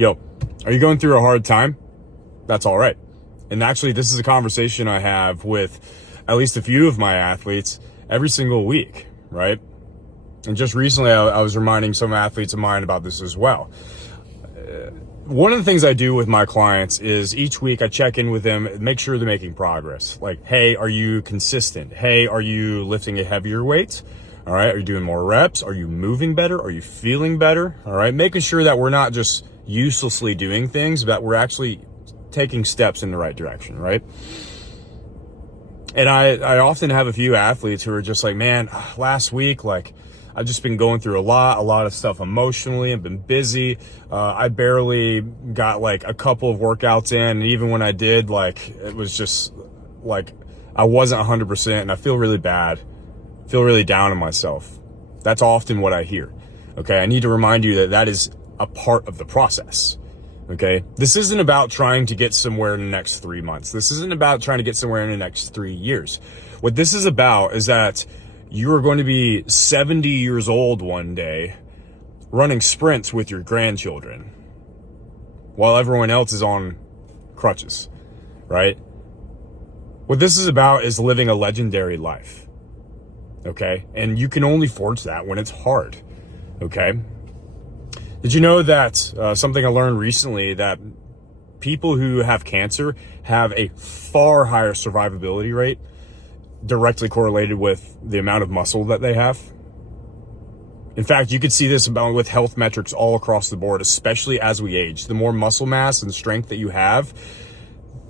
Yo, are you going through a hard time? That's all right. And actually, this is a conversation I have with at least a few of my athletes every single week, right? And just recently, I was reminding some athletes of mine about this as well. One of the things I do with my clients is each week I check in with them, make sure they're making progress. Like, hey, are you consistent? Hey, are you lifting a heavier weight? All right, are you doing more reps? Are you moving better? Are you feeling better? All right, making sure that we're not just uselessly doing things, but we're actually taking steps in the right direction, right? And I often have a few athletes who are just like, man, last week, like, I've just been going through a lot of stuff emotionally. I've been busy. I barely got like a couple of workouts in. And even when I did, like, it was just like, I wasn't 100% and I feel really bad, feel really down on myself. That's often what I hear. Okay. I need to remind you that that is a part of the process. Okay. This isn't about trying to get somewhere in the next 3 months. This isn't about trying to get somewhere in the next 3 years. What this is about is that you are going to be 70 years old one day running sprints with your grandchildren while everyone else is on crutches, right? What this is about is living a legendary life, okay? And you can only forge that when it's hard, okay? Did you know that something I learned recently, that people who have cancer have a far higher survivability rate, directly correlated with the amount of muscle that they have? In fact, you could see this about with health metrics all across the board, especially as we age. The more muscle mass and strength that you have,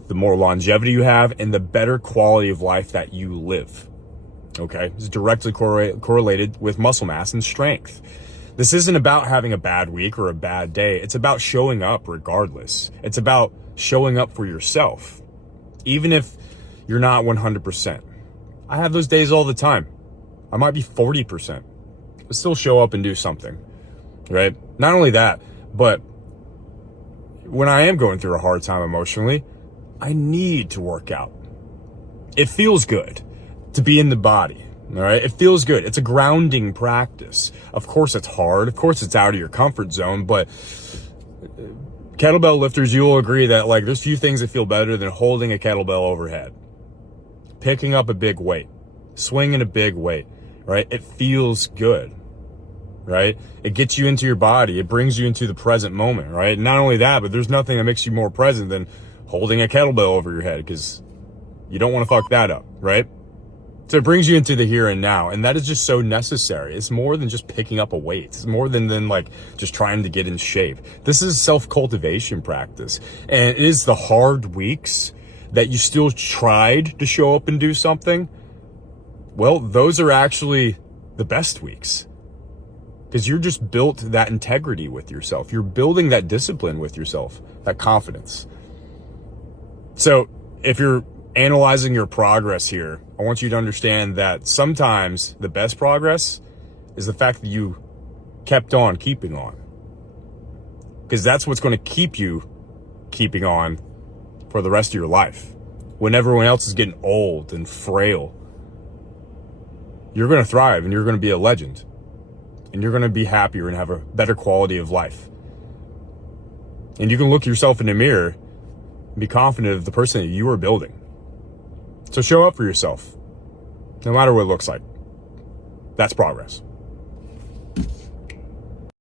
the more longevity you have, and the better quality of life that you live. Okay? It's directly correlated with muscle mass and strength. This isn't about having a bad week or a bad day. It's about showing up regardless. It's about showing up for yourself, even if you're not 100%. I have those days all the time. I might be 40%, but still show up and do something, right? Not only that, but when I am going through a hard time emotionally, I need to work out. It feels good to be in the body. All right. It feels good. It's a grounding practice. Of course it's hard. Of course it's out of your comfort zone, but kettlebell lifters, you will agree that like there's few things that feel better than holding a kettlebell overhead, picking up a big weight, swinging a big weight, right? It feels good, right? It gets you into your body. It brings you into the present moment, right? Not only that, but there's nothing that makes you more present than holding a kettlebell over your head, because you don't want to fuck that up, right? So it brings you into the here and now, and that is just so necessary. It's more than just picking up a weight. It's more than like just trying to get in shape. This is self-cultivation practice, and it is the hard weeks that you still tried to show up and do something. Well, those are actually the best weeks, because you're just built that integrity with yourself. You're building that discipline with yourself, that confidence. So if you're analyzing your progress here, I want you to understand that sometimes the best progress is the fact that you kept on keeping on, because that's what's going to keep you keeping on for the rest of your life. When everyone else is getting old and frail, you're going to thrive and you're going to be a legend, and you're going to be happier and have a better quality of life. And you can look yourself in the mirror and be confident of the person that you are building. So show up for yourself, no matter what it looks like. That's progress.